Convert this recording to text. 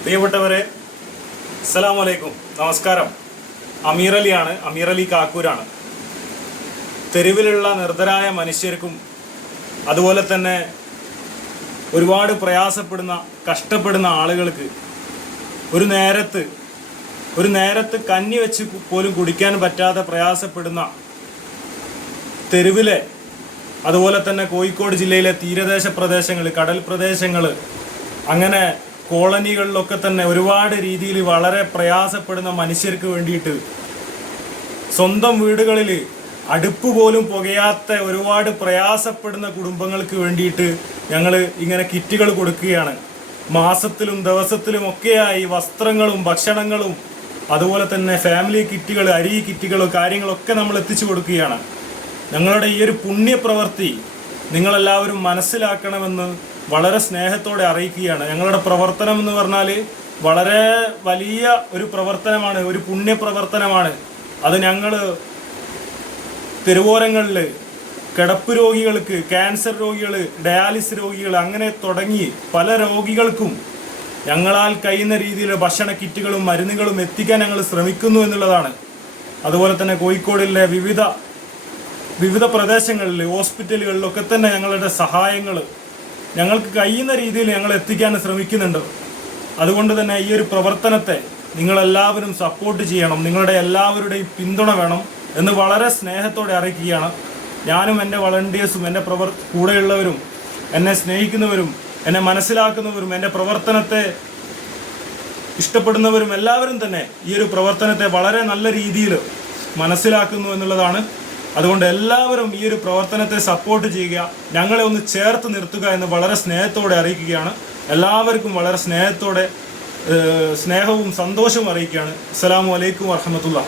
പ്രിയപ്പെട്ടവരെ അസ്സലാം വലൈക്കും നമസ്കാരം. അമീർ അലിയാണ് അമീർ അലി കാക്കൂരാണ്. തെരുവിലുള്ള നിർദ്ധരായ മനുഷ്യർക്കും അതുപോലെ തന്നെ ഒരുപാട് പ്രയാസപ്പെടുന്ന കഷ്ടപ്പെടുന്ന ആളുകൾക്ക് ഒരു നേരത്ത് ഒരു നേരത്ത് കഞ്ഞി വെച്ച് പോലും കുടിക്കാൻ പറ്റാതെ പ്രയാസപ്പെടുന്ന തെരുവിലെ അതുപോലെ തന്നെ കോഴിക്കോട് ജില്ലയിലെ തീരദേശ പ്രദേശങ്ങൾ കടൽ പ്രദേശങ്ങൾ അങ്ങനെ കോളനികളിലൊക്കെ തന്നെ ഒരുപാട് രീതിയിൽ വളരെ പ്രയാസപ്പെടുന്ന മനുഷ്യർക്ക് വേണ്ടിയിട്ട് സ്വന്തം വീടുകളിൽ അടുപ്പ് പോലും പുകയാത്ത ഒരുപാട് പ്രയാസപ്പെടുന്ന കുടുംബങ്ങൾക്ക് വേണ്ടിയിട്ട് ഞങ്ങൾ ഇങ്ങനെ കിറ്റുകൾ കൊടുക്കുകയാണ്. മാസത്തിലും ദിവസത്തിലും ഒക്കെയായി വസ്ത്രങ്ങളും ഭക്ഷണങ്ങളും അതുപോലെ തന്നെ ഫാമിലി കിറ്റുകൾ അരി കിറ്റുകൾ കാര്യങ്ങളൊക്കെ നമ്മൾ എത്തിച്ചു കൊടുക്കുകയാണ്. ഞങ്ങളുടെ ഈ ഒരു പുണ്യപ്രവൃത്തി നിങ്ങളെല്ലാവരും മനസ്സിലാക്കണമെന്ന് വളരെ സ്നേഹത്തോടെ അറിയിക്കുകയാണ്. ഞങ്ങളുടെ പ്രവർത്തനം എന്ന് പറഞ്ഞാൽ വളരെ വലിയ ഒരു പ്രവർത്തനമാണ് ഒരു പുണ്യപ്രവർത്തനമാണ്. അത് ഞങ്ങൾ തെരുവോരങ്ങളിൽ കിടപ്പ് രോഗികൾക്ക് ക്യാൻസർ രോഗികൾ ഡയാലിസിസ് രോഗികൾ അങ്ങനെ തുടങ്ങി പല രോഗികൾക്കും ഞങ്ങളാൽ കഴിയുന്ന രീതിയിൽ ഭക്ഷണ കിറ്റുകളും മരുന്നുകളും എത്തിക്കാൻ ഞങ്ങൾ ശ്രമിക്കുന്നു എന്നുള്ളതാണ്. അതുപോലെ തന്നെ കോഴിക്കോടിലെ വിവിധ വിവിധ പ്രദേശങ്ങളിൽ ഹോസ്പിറ്റലുകളിലൊക്കെ തന്നെ ഞങ്ങളുടെ സഹായങ്ങൾ ഞങ്ങൾക്ക് കഴിയുന്ന രീതിയിൽ ഞങ്ങൾ എത്തിക്കാൻ ശ്രമിക്കുന്നുണ്ട്. അതുകൊണ്ട് തന്നെ ഈ ഒരു പ്രവർത്തനത്തെ നിങ്ങളെല്ലാവരും സപ്പോർട്ട് ചെയ്യണം. നിങ്ങളുടെ എല്ലാവരുടെയും പിന്തുണ വേണം എന്ന് വളരെ സ്നേഹത്തോടെ അറിയിക്കുകയാണ്. ഞാനും എന്റെ വളണ്ടിയേഴ്സും എന്റെ പ്രവർ കൂടെയുള്ളവരും എന്നെ സ്നേഹിക്കുന്നവരും എന്നെ മനസ്സിലാക്കുന്നവരും എന്റെ പ്രവർത്തനത്തെ ഇഷ്ടപ്പെടുന്നവരും എല്ലാവരും തന്നെ ഈ ഒരു പ്രവർത്തനത്തെ വളരെ നല്ല രീതിയിൽ മനസ്സിലാക്കുന്നു എന്നുള്ളതാണ് അതുകൊണ്ട് എല്ലാവരും ഈ ഒരു പ്രവർത്തനത്തെ സപ്പോർട്ട് ചെയ്യുക. ഞങ്ങളെ ഒന്ന് ചേർത്ത് നിർത്തുക എന്ന് വളരെ സ്നേഹത്തോടെ അറിയിക്കുകയാണ്. എല്ലാവർക്കും വളരെ സ്നേഹത്തോടെ സ്നേഹവും സന്തോഷവും അറിയിക്കുകയാണ്. അസ്സലാമു അലൈക്കും വർഹമത്തുള്ള